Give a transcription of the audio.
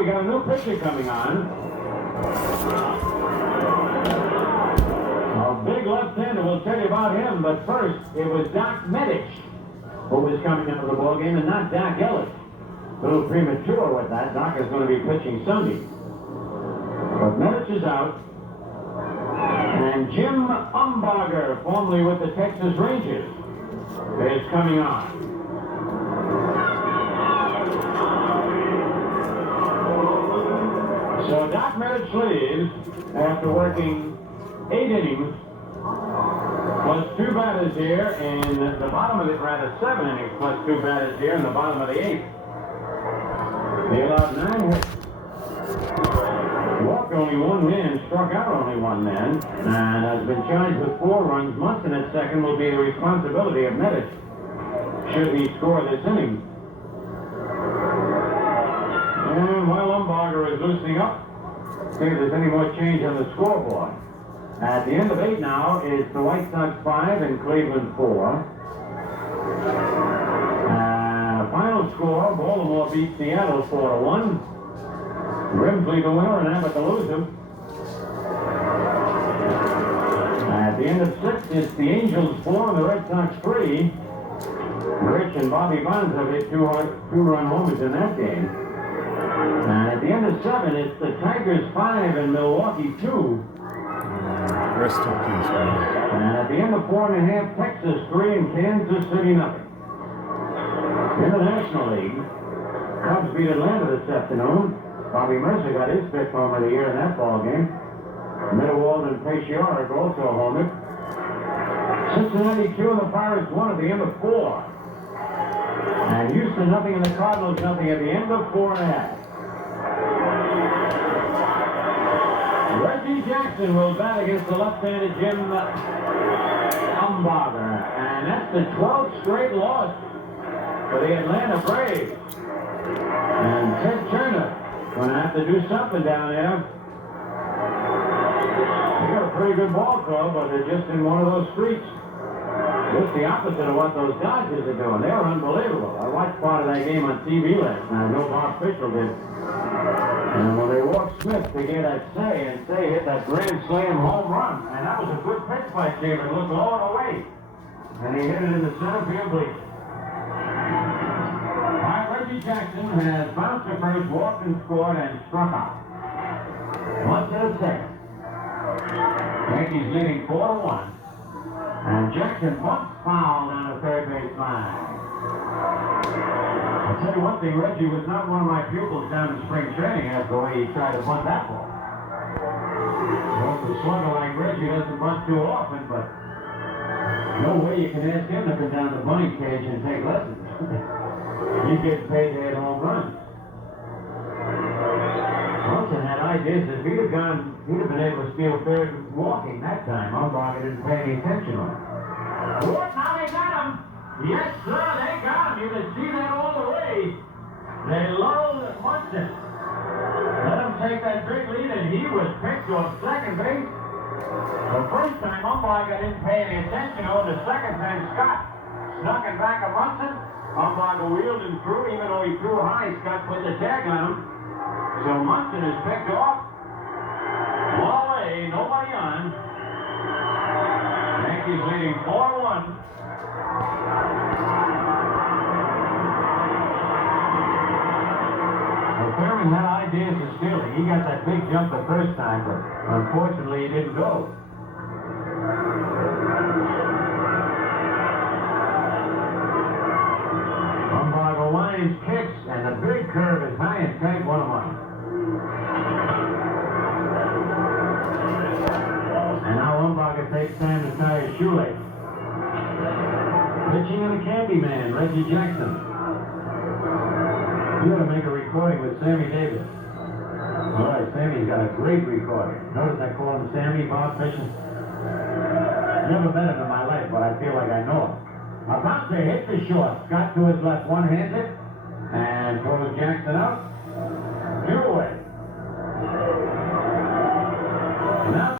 we got a new pitcher coming on. A big left-hander, we'll tell you about him, but first, it was Doc Medich who was coming into the ballgame and not Doc Ellis. A little premature with that. Doc is going to be pitching Sunday. But Medich is out. And Jim Umbarger, formerly with the Texas Rangers, is coming on. So Doc Medich leaves after working 8 innings, plus 2 batters here in the bottom of it, rather 7 innings, plus 2 batters here in the bottom of the 8th. He allowed 9 hits. Walked only 1 man, struck out only 1 man, and has been charged with 4 runs. Munson at second will be the responsibility of Medich, should he score this inning. And while Umbarger is loosening up, see if there's any more change on the scoreboard. At the end of 8 now is the White Sox 5 and Cleveland 4. Final score, Baltimore beats Seattle 4-1. Grimsley the winner and Abbott the loser. At the end of 6, it's the Angels 4 and the Red Sox 3. Rich and Bobby Bonds have hit 2-run homers in that game. And at the end of 7, it's the Tigers 5 and Milwaukee 2. Rest in peace, man. And at the end of 4.5, Texas 3 and Kansas City nothing. In the National League, Cubs beat Atlanta this afternoon. Bobby Mercer got his 5th home of the year in that ball game. Middlewald and Paciorek also homered. Cincinnati 2 and the Pirates 1 at the end of 4. And Houston nothing and the Cardinals nothing at the end of 4.5. Reggie Jackson will bat against the left-handed Jim Umbarger. And that's the 12th straight loss for the Atlanta Braves. And Ted Turner going to have to do something down there. They got a pretty good ball club, but they're just in one of those streets. Just the opposite of what those Dodgers are doing. They were unbelievable. I watched part of that game on TV last night. I know Bob Fischel did. And when they walked Smith to get that Say, and Say hit that grand slam home run. And that was a good pitch by Jim. It looked long away. And he hit it in the center field bleachers. Reggie Jackson has bounced to first, walked and scored, and struck out. 1 to the second. Yankees leading 4-1. And Jackson bunts foul down the third base line. I'll tell you one thing, Reggie was not one of my pupils down in spring training after the way he tried to bunt that ball. Well, a slugger like Reggie doesn't bunt too often, but no way you can ask him to come down the bunting cage and take lessons. He's getting paid to hit home runs. Munson had ideas. If he'd have gone, he'd have been able to steal third walking that time. Umbarger didn't pay any attention on it. What? Now they got him. Yes, sir, they got him. You can see that all the way. They lulled Munson. Let him take that big lead, and he was picked off second base. The first time Umbarger didn't pay any attention on. The second time Scott snuck it back at Munson. Umbarger wheeled him through, even though he threw high. Scott put the tag on him. So Munson is picked off. One away, nobody on. Yankees leading 4-1. So Thurman had ideas of stealing. He got that big jump the first time, but unfortunately he didn't go. Umbarger winds, kicks, and the big curve is high and tight, 1-1. And now Umbarger takes time to tie his shoelace. Pitching in the Candy Man, Reggie Jackson. You ought to make a recording with Sammy Davis. All right, Sammy's got a great recording. Notice I call him Sammy, Bob Fisher. Never met him in my life, but I feel like I know him. About to hit the short. Scott to his left, one-handed, and throws Jackson out. 2 away. Now